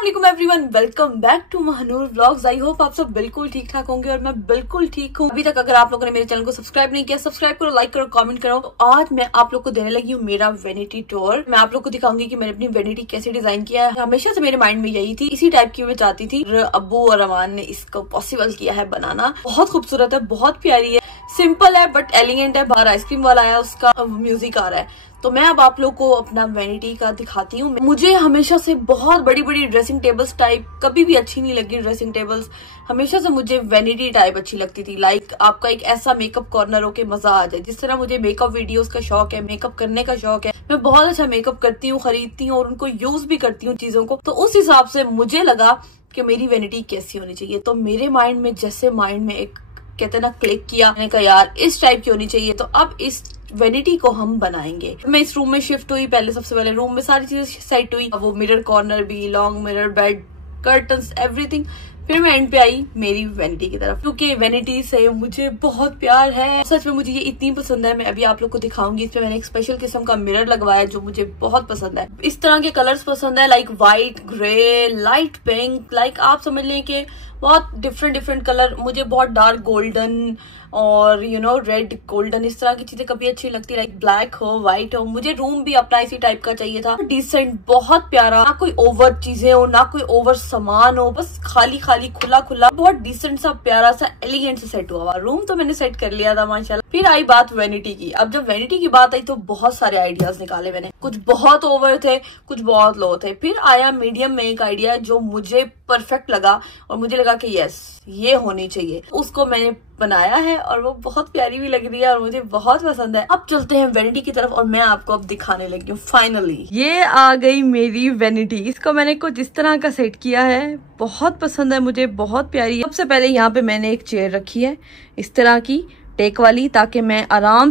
अस्सलाम everyone, welcome back to Mahanoor vlogs. I hope आप सब बिल्कुल ठीक ठाक होंगे और मैं बिल्कुल ठीक हूँ। अभी तक अगर आप लोगों ने मेरे चैनल को सब्सक्राइब नहीं किया, सब्सक्राइब करो, लाइक करो, कमेंट करो। तो आज मैं आप लोग को देने लगी हूँ मेरा वेनिटी टूर। मैं आप लोग को दिखाऊंगी कि मैंने अपनी वेनिटी कैसे डिजाइन किया है। हमेशा से मेरे माइंड में यही थी, इसी टाइप की मैं चाहती थी। अब्बू और अमान ने इसको पॉसिबल किया है बनाना। बहुत खूबसूरत है, बहुत प्यारी है, सिंपल है बट एलिगेंट है। बाहर आइसक्रीम वाला आया, उसका म्यूजिक आ रहा है। तो मैं अब आप लोग को अपना वेनिटी का दिखाती हूँ। मुझे हमेशा से बहुत बड़ी बड़ी ड्रेसिंग टेबल्स टाइप कभी भी अच्छी नहीं लगी। ड्रेसिंग टेबल्स हमेशा से मुझे वेनिटी टाइप अच्छी लगती थी। लाइक आपका एक ऐसा मेकअप कॉर्नर हो के मजा आ जाए। जिस तरह मुझे मेकअप वीडियोस का शौक है, मेकअप करने का शौक है, मैं बहुत अच्छा मेकअप करती हूँ, खरीदती हूँ और उनको यूज भी करती हूँ चीजों को। तो उस हिसाब से मुझे लगा कि मेरी वेनिटी कैसी होनी चाहिए। तो मेरे माइंड में जैसे माइंड में एक कहते ना क्लिक किया, मैंने कहा यार इस टाइप की होनी चाहिए। तो अब इस वेनिटी को हम बनाएंगे। मैं इस रूम में शिफ्ट हुई। पहले सबसे पहले रूम में सारी चीजें सेट हुई, वो मिरर कॉर्नर भी, long mirror, bed, curtains, everything. फिर मैं एंड पे आई मेरी वेनिटी की तरफ, क्योंकि वेनिटी से मुझे बहुत प्यार है। सच में मुझे ये इतनी पसंद है। मैं अभी आप लोग को दिखाऊंगी। इस पे मैंने एक स्पेशल किस्म का मिरर लगवाया जो मुझे बहुत पसंद है। इस तरह के कलर्स पसंद है, like white, grey, light pink, like आप समझ लें कि बहुत डिफरेंट कलर। मुझे बहुत डार्क गोल्डन और रेड गोल्डन, इस तरह की चीजें कभी अच्छी लगती, लाइक ब्लैक हो, व्हाइट हो। मुझे रूम भी अपना इसी टाइप का चाहिए था, डिसेंट, बहुत प्यारा, ना कोई ओवर चीजें हो, ना कोई ओवर सामान हो, बस खाली खाली खुला खुला, बहुत डिसेंट सा, प्यारा सा, एलिगेंट सा सेट हुआ। रूम तो मैंने सेट कर लिया था माशाल्लाह। फिर आई बात वेनिटी की। अब जब वेनिटी की बात आई तो बहुत सारे आइडियाज निकाले मैंने। कुछ बहुत ओवर थे, कुछ बहुत लो थे। फिर आया मीडियम में एक आइडिया जो मुझे परफेक्ट लगा और मुझे लगा कि यस ये होनी चाहिए। उसको मैंने बनाया है और वो बहुत प्यारी भी लग रही है और मुझे बहुत पसंद है। अब चलते हैं वेनिटी की तरफ और मैं आपको अब दिखाने लगी हूँ। फाइनली ये आ गई मेरी वेनिटी। इसको मैंने कुछ इस तरह का सेट किया है, बहुत पसंद है मुझे, बहुत प्यारी है। सबसे पहले यहाँ पे मैंने एक चेयर रखी है इस तरह की टेक वाली, ताकि मैं आराम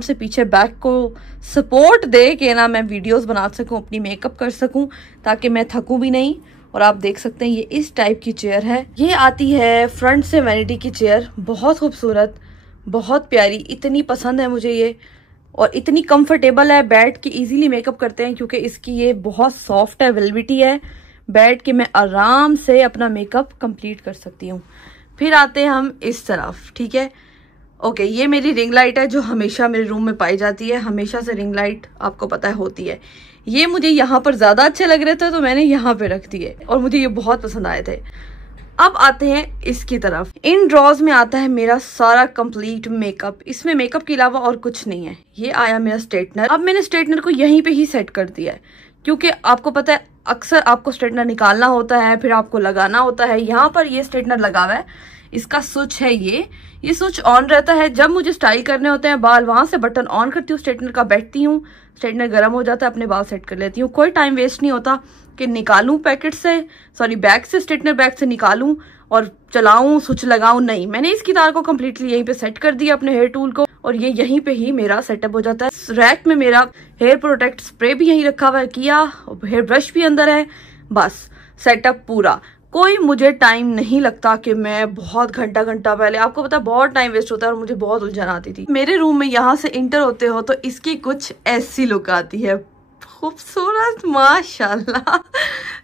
से पीछे बैक को सपोर्ट दे के ना मैं वीडियोस बना सकूं, अपनी मेकअप कर सकूं, ताकि मैं थकूं भी नहीं। और आप देख सकते हैं ये इस टाइप की चेयर है। ये आती है फ्रंट से वेनिटी की चेयर, बहुत खूबसूरत, बहुत प्यारी, इतनी पसंद है मुझे ये। और इतनी कंफर्टेबल है, बैठ के इजीली मेकअप करते हैं क्योंकि इसकी ये बहुत सॉफ्ट है, वेलवेटी है। बैठ के मैं आराम से अपना मेकअप कंप्लीट कर सकती हूँ। फिर आते हैं हम इस तरफ, ठीक है। ओके, ये मेरी रिंग लाइट है जो हमेशा मेरे रूम में पाई जाती है। हमेशा से रिंग लाइट आपको पता है होती है। ये मुझे यहाँ पर ज्यादा अच्छे लग रहे थे तो मैंने यहाँ पे रख दिए और मुझे ये बहुत पसंद आए थे। अब आते हैं इसकी तरफ। इन ड्रॉज में आता है मेरा सारा कंप्लीट मेकअप। इसमें मेकअप के अलावा और कुछ नहीं है। ये आया मेरा स्ट्रेटनर। अब मैंने स्ट्रेटनर को यहीं पे ही सेट कर दिया है क्योंकि आपको पता है अक्सर आपको स्ट्रेटनर निकालना होता है, फिर आपको लगाना होता है। यहाँ पर ये स्ट्रेटनर लगा हुआ है, इसका स्विच है ये स्विच ऑन रहता है। जब मुझे स्टाइल करने होते हैं बाल, वहां से बटन ऑन करती हूँ, स्ट्रेटनर का बैठती हूँ, स्ट्रेटनर गर्म हो जाता है, अपने बाल सेट कर लेती हूँ। कोई टाइम वेस्ट नहीं होता कि निकालूं पैकेट से, सॉरी बैग से, स्ट्रेटनर बैग से निकालूं और चलाऊं, स्विच लगाऊं, नहीं। मैंने इसकी तार को कम्प्लीटली यहीं पे सेट कर दिया अपने हेयर टूल को और ये यहीं पे ही मेरा सेटअप हो जाता है। रैक में मेरा हेयर प्रोटेक्ट स्प्रे भी यहीं रखा हुआ है, किया, हेयर ब्रश भी अंदर है, बस सेटअप पूरा। कोई मुझे टाइम नहीं लगता कि मैं बहुत घंटा पहले, आपको पता है बहुत टाइम वेस्ट होता है और मुझे बहुत उलझन आती थी। मेरे रूम में यहाँ से इंटर होते हो तो इसकी कुछ ऐसी लुक आती है, खूबसूरत माशाल्लाह।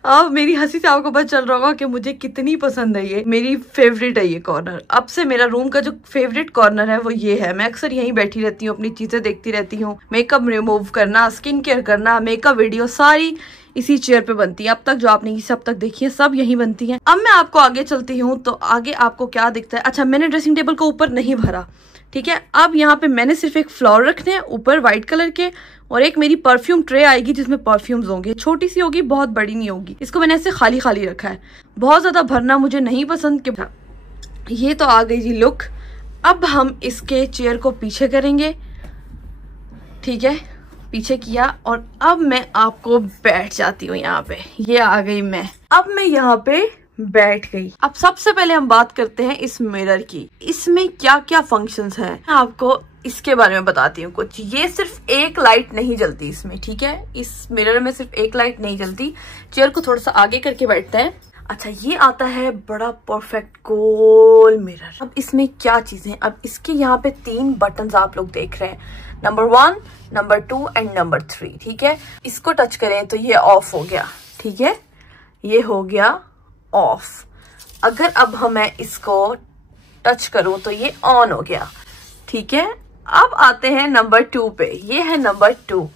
अब मेरी हंसी से आपको पता चल रहा होगा कि मुझे कितनी पसंद है। ये मेरी फेवरेट है ये कॉर्नर। अब से मेरा रूम का जो फेवरेट कॉर्नर है वो ये है। मैं अक्सर यहीं बैठी रहती हूँ, अपनी चीजें देखती रहती हूँ। मेकअप रिमूव करना, स्किन केयर करना, मेकअप वीडियो सारी इसी चेयर पे बनती है। अब तक जो आपने ये सब तक देखी है सब यहीं बनती है। अब मैं आपको आगे चलती हूँ तो आगे आपको क्या दिखता है। अच्छा, मैंने ड्रेसिंग टेबल को ऊपर नहीं भरा, ठीक है। अब यहाँ पे मैंने सिर्फ एक फ्लावर रखने हैं ऊपर व्हाइट कलर के, और एक मेरी परफ्यूम ट्रे आएगी जिसमें परफ्यूम्स होंगे। छोटी सी होगी, बहुत बड़ी नहीं होगी। इसको मैंने ऐसे खाली खाली रखा है, बहुत ज्यादा भरना मुझे नहीं पसंद। के ये तो आ गई जी लुक। अब हम इसके चेयर को पीछे करेंगे, ठीक है, पीछे किया और अब मैं आपको बैठ जाती हूँ यहाँ पे। ये आ गई मैं, अब मैं यहाँ पे बैठ गई। अब सबसे पहले हम बात करते हैं इस मिरर की। इसमें क्या क्या फंक्शंस हैं, मैं आपको इसके बारे में बताती हूँ कुछ। ये सिर्फ एक लाइट नहीं जलती इसमें, ठीक है। इस मिरर में सिर्फ एक लाइट नहीं जलती। चेयर को थोड़ा सा आगे करके बैठते हैं। अच्छा, ये आता है बड़ा परफेक्ट गोल मिरर। अब इसमें क्या चीजें, अब इसके यहाँ पे 3 बटन्स आप लोग देख रहे हैं, नंबर 1, नंबर 2 एंड नंबर 3, ठीक है। इसको टच करें तो ये ऑफ हो गया, ठीक है। ये हो गया ऑफ। अगर अब मैं इसको टच करूं तो ये ऑन हो गया। ठीक है, अब आते हैं नंबर 2 पे। ये है नंबर 2।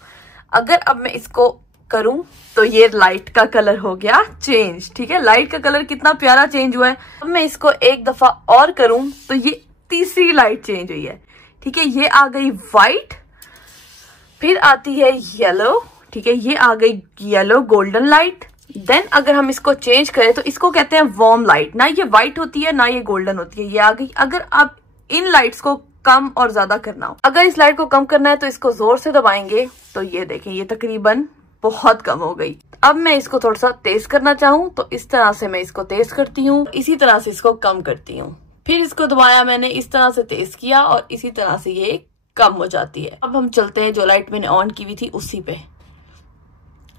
अगर अब मैं इसको करूं तो ये लाइट का कलर हो गया चेंज। ठीक है, लाइट का कलर कितना प्यारा चेंज हुआ है। अब मैं इसको एक दफा और करूं तो ये तीसरी लाइट चेंज हुई है। ठीक है, ये आ गई व्हाइट, फिर आती है येलो। ठीक है, ये आ गई येलो गोल्डन लाइट। देन अगर हम इसको चेंज करें तो इसको कहते हैं वार्म लाइट। ना ये व्हाइट होती है ना ये गोल्डन होती है, ये आ गई। अगर आप इन लाइट्स को कम और ज्यादा करना हो, अगर इस लाइट को कम करना है तो इसको जोर से दबाएंगे तो ये देखें ये तकरीबन बहुत कम हो गई। अब मैं इसको थोड़ा सा तेज करना चाहूँ तो इस तरह से मैं इसको तेज करती हूँ, इसी तरह से इसको कम करती हूँ। फिर इसको दबाया मैंने, इस तरह से तेज किया और इसी तरह से ये कम हो जाती है। अब हम चलते हैं जो लाइट मैंने ऑन की हुई थी उसी पे,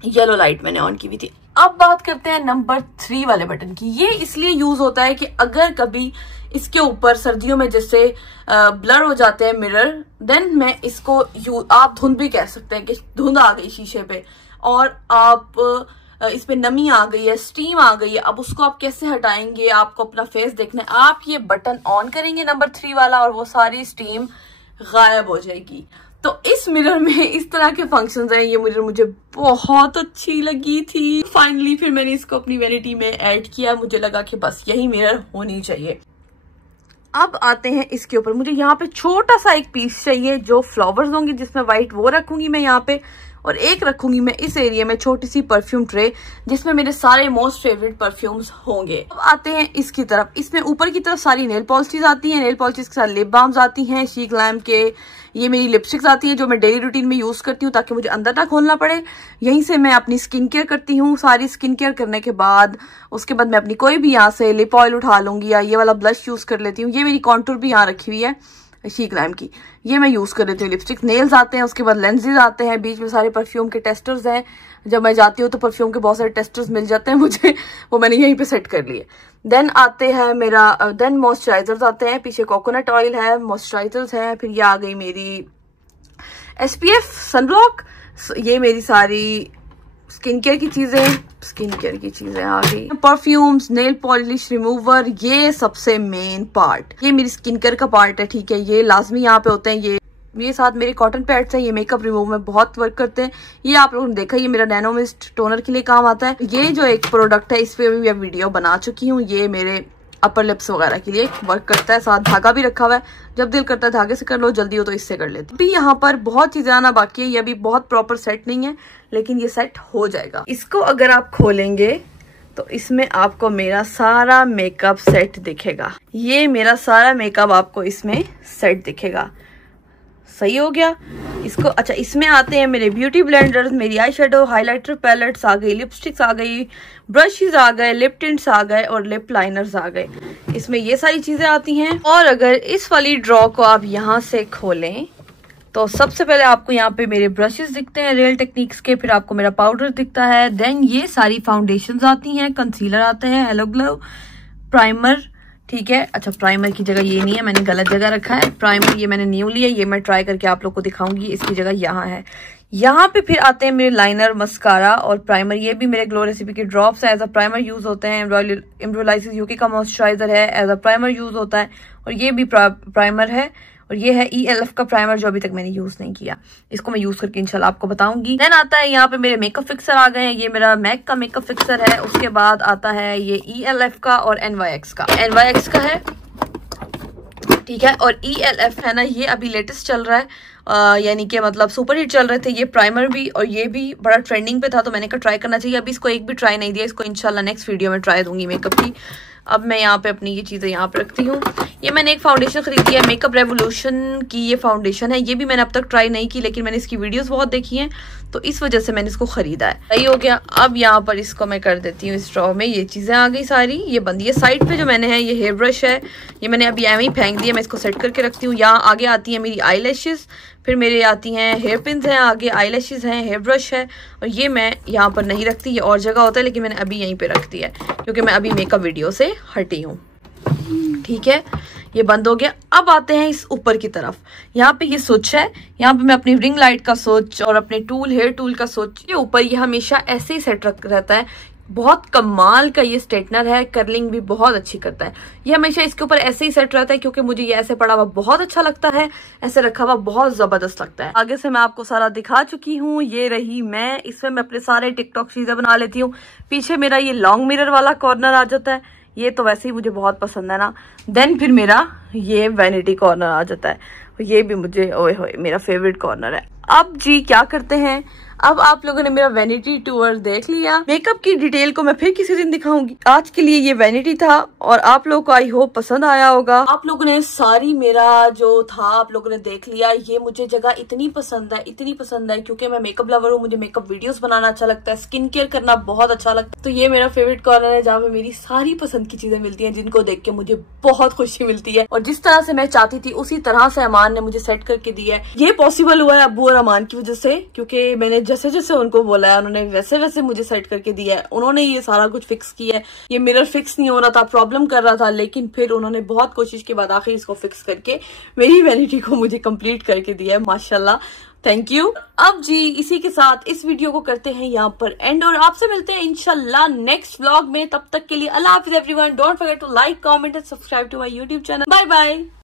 येलो लाइट मैंने ऑन की हुई थी। अब बात करते हैं नंबर 3 वाले बटन की। ये इसलिए यूज होता है कि अगर कभी इसके ऊपर सर्दियों में जैसे ब्लर हो जाते हैं मिरर, देन मैं इसको आप धुंध भी कह सकते हैं कि धुंध आ गई शीशे पे और आप इसमें नमी आ गई है, स्टीम आ गई है। अब उसको आप कैसे हटाएंगे, आपको अपना फेस देखना है। आप ये बटन ऑन करेंगे नंबर 3 वाला और वो सारी स्टीम गायब हो जाएगी। तो इस मिरर में इस तरह के फंक्शंस हैं। ये मिरर मुझे बहुत अच्छी लगी थी। फाइनली फिर मैंने इसको अपनी वैनिटी में ऐड किया। मुझे लगा कि बस यही मिरर होनी चाहिए। अब आते हैं इसके ऊपर। मुझे यहाँ पे छोटा सा एक पीस चाहिए जो फ्लावर्स होंगे जिसमें व्हाइट, वो रखूंगी मैं यहाँ पे। और एक रखूंगी मैं इस एरिया में छोटी सी परफ्यूम ट्रे जिसमें मेरे सारे मोस्ट फेवरेट परफ्यूम्स होंगे। अब आते हैं इसकी तरफ। इसमें ऊपर की तरफ सारी नेल पॉलिशेस आती हैं, नेल पॉलिशेस के साथ लिप बाम्स आती हैं शी ग्लैम के। ये मेरी लिपस्टिक्स आती हैं जो मैं डेली रूटीन में यूज करती हूँ ताकि मुझे अंदर ना खोलना पड़े। यहीं से मैं अपनी स्किन केयर करती हूँ। सारी स्किन केयर करने के बाद उसके बाद मैं अपनी कोई भी यहाँ से लिप ऑयल उठा लूंगी या ये वाला ब्लश यूज कर लेती हूँ। ये मेरी कॉन्टूर भी यहाँ रखी हुई है शी ग्लैम की, ये मैं यूज कर लेती हूँ। लिपस्टिक, नेल्स आते हैं, उसके बाद लेंसेज आते हैं, बीच में सारे परफ्यूम के टेस्टर्स हैं। जब मैं जाती हूँ तो परफ्यूम के बहुत सारे टेस्टर्स मिल जाते हैं मुझे, वो मैंने यहीं पे सेट कर लिए। देन आते हैं देन मॉइस्चराइजर्स आते हैं। पीछे कोकोनट ऑयल है, मॉइस्चराइजर्स है। फिर ये आ गई मेरी SPF सनब्लॉक। ये मेरी सारी स्किन केयर की चीजें आ गई। परफ्यूम्स, नेल पॉलिश रिमूवर, ये सबसे मेन पार्ट, ये मेरी स्किन केयर का पार्ट है। ठीक है, ये लाजमी यहाँ पे होते हैं। ये साथ मेरे कॉटन पैड्स हैं, ये मेकअप रिमूव में बहुत वर्क करते हैं। ये आप लोगों ने देखा, ये मेरा नैनो मिस्ट टोनर के लिए काम आता है। ये जो एक प्रोडक्ट है इस पे भी मैं वीडियो बना चुकी हूँ। ये मेरे अपर लिप्स वगैरह के लिए वर्क करता है। साथ धागा भी रखा हुआ है, जब दिल करता है धागे से कर लो, जल्दी हो तो इससे कर लेते। अभी यहाँ पर बहुत चीजें आना बाकी है। ये अभी बहुत प्रॉपर सेट नहीं है लेकिन ये सेट हो जाएगा। इसको अगर आप खोलेंगे तो इसमें आपको मेरा सारा मेकअप सेट दिखेगा। ये मेरा सारा मेकअप आपको इसमें सेट दिखेगा। सही हो गया इसको। अच्छा, इसमें आते हैं मेरे ब्यूटी ब्लेंडर्स, मेरी आई शेडो, हाईलाइटर पैलेट्स आ गई, लिपस्टिक्स आ गई, ब्रशेस आ गए, लिप टिंट्स आ गए और लिप लाइनर्स आ गए। इसमें ये सारी चीजें आती हैं। और अगर इस वाली ड्रॉ को आप यहाँ से खोलें तो सबसे पहले आपको यहाँ पे मेरे ब्रशेस दिखते हैं रियल टेक्निक्स के, फिर आपको मेरा पाउडर दिखता है। देन ये सारी फाउंडेशंस आती हैं, कंसीलर आता है, हेलो ग्लो, प्राइमर। ठीक है, अच्छा प्राइमर की जगह ये नहीं है, मैंने गलत जगह रखा है। प्राइमर ये मैंने न्यू लिया, ये मैं ट्राई करके आप लोग को दिखाऊंगी। इसकी जगह यहाँ है। यहाँ पे फिर आते हैं मेरे लाइनर, मस्कारा और प्राइमर। ये भी मेरे ग्लो रेसिपी के ड्रॉप्स है, एज अ प्राइमर यूज होते हैं। एम्ब्रोलाइसिस यूके का मॉइस्चराइजर है, एज अ प्राइमर यूज होता है। और ये भी प्राइमर है। और ये है ELF का प्राइमर जो अभी तक मैंने यूज नहीं किया। इसको मैं यूज करके इंशाल्लाह आपको बताऊंगी। देन आता है यहाँ पे मेरे मेकअप फिक्सर आ गए हैं। ये मेरा मैक का मेकअप फिक्सर है। उसके बाद आता है ये ELF का और NYX का। NYX का है, ठीक है, और ELF है ना, ये अभी लेटेस्ट चल रहा है, यानी कि मतलब सुपर हिट चल रहे थे ये प्राइमर भी और ये भी बड़ा ट्रेंडिंग पे था, तो मैंने कहा ट्राई करना चाहिए। अभी इसको एक भी ट्राई नहीं दिया, इसको इंशाल्लाह नेक्स्ट वीडियो में ट्राई दूंगी मेकअप की। अब मैं यहाँ पे अपनी ये चीजें यहाँ पे रखती हूँ। ये मैंने एक फाउंडेशन खरीदी है, मेकअप रेवोल्यूशन की ये फाउंडेशन है। ये भी मैंने अब तक ट्राई नहीं की लेकिन मैंने इसकी वीडियोस बहुत देखी हैं तो इस वजह से मैंने इसको खरीदा है। सही हो गया। अब यहाँ पर इसको मैं कर देती हूँ स्ट्रॉ में। ये चीजें आ गई सारी, ये बंद। ये साइड पे जो मैंने है ये हेयर ब्रश है, ये मैंने अभी एम ही फेंक दिया, मैं इसको सेट करके रखती हूँ। यहाँ आगे आती है मेरी आई लैशेज, फिर मेरे आती हैं हेयर पिन्स हैं, आगे आई लैशेज हैं, हेयर ब्रश है। और ये मैं यहाँ पर नहीं रखती, ये और जगह होता है लेकिन मैंने अभी यहीं पे रख दिया है क्योंकि मैं अभी मेकअप वीडियो से हटी हूँ। ठीक है, ये बंद हो गया। अब आते हैं इस ऊपर की तरफ। यहाँ पे ये स्विच है, यहाँ पे मैं अपनी रिंग लाइट का स्विच और अपने हेयर टूल का स्विच, ये ऊपर ये हमेशा ऐसे ही सेट रहता है बहुत कमाल का ये स्ट्रेटनर है, कर्लिंग भी बहुत अच्छी करता है। ये हमेशा इसके ऊपर ऐसे ही सेट रहता है क्योंकि मुझे ये ऐसे पड़ा हुआ बहुत अच्छा लगता है, ऐसे रखा हुआ बहुत जबरदस्त लगता है। आगे से मैं आपको सारा दिखा चुकी हूँ, ये रही मैं। इसमें मैं अपने सारे टिकटॉक चीजें बना लेती हूँ। पीछे मेरा ये लॉन्ग मिरर वाला कॉर्नर आ जाता है, ये तो वैसे ही मुझे बहुत पसंद है ना। देन फिर मेरा ये वैनिटी कॉर्नर आ जाता है, ये भी मुझे ओए होए मेरा फेवरेट कॉर्नर है। अब जी क्या करते हैं, अब आप लोगों ने मेरा वैनिटी टूर देख लिया। मेकअप की डिटेल को मैं फिर किसी दिन दिखाऊंगी। आज के लिए ये वैनिटी था और आप लोगों को आई होप पसंद आया होगा। आप लोगों ने सारी मेरा जो था आप लोगों ने देख लिया। ये मुझे जगह इतनी पसंद है, इतनी पसंद है क्योंकि मैं मेकअप लवर हूँ, मुझे मेकअप वीडियोस बनाना अच्छा लगता है, स्किन केयर करना बहुत अच्छा लगता है। तो ये मेरा फेवरेट कॉर्नर है जहाँ पे मेरी सारी पसंद की चीजें मिलती है, जिनको देख के मुझे बहुत खुशी मिलती है। और जिस तरह से मैं चाहती थी उसी तरह से अमान ने मुझे सेट करके दिया है। ये पॉसिबल हुआ है अब्बू और अमान की वजह से, क्योंकि मैंने जैसे जैसे उनको बोला है उन्होंने वैसे वैसे मुझे सेट करके दिया है। उन्होंने ये सारा कुछ फिक्स किया है। ये मिरर फिक्स नहीं हो रहा था, प्रॉब्लम कर रहा था, लेकिन फिर उन्होंने बहुत कोशिश के बाद आखिर इसको फिक्स करके मेरी वैनिटी को मुझे कंप्लीट करके दिया है, माशाल्लाह, थैंक यू। अब जी इसी के साथ इस वीडियो को करते हैं यहाँ पर एंड और आपसे मिलते हैं इंशाल्लाह नेक्स्ट व्लॉग में। तब तक के लिए अल्लाह हाफिज everyone. Don't forget to like, comment and subscribe to my YouTube channel. Bye bye.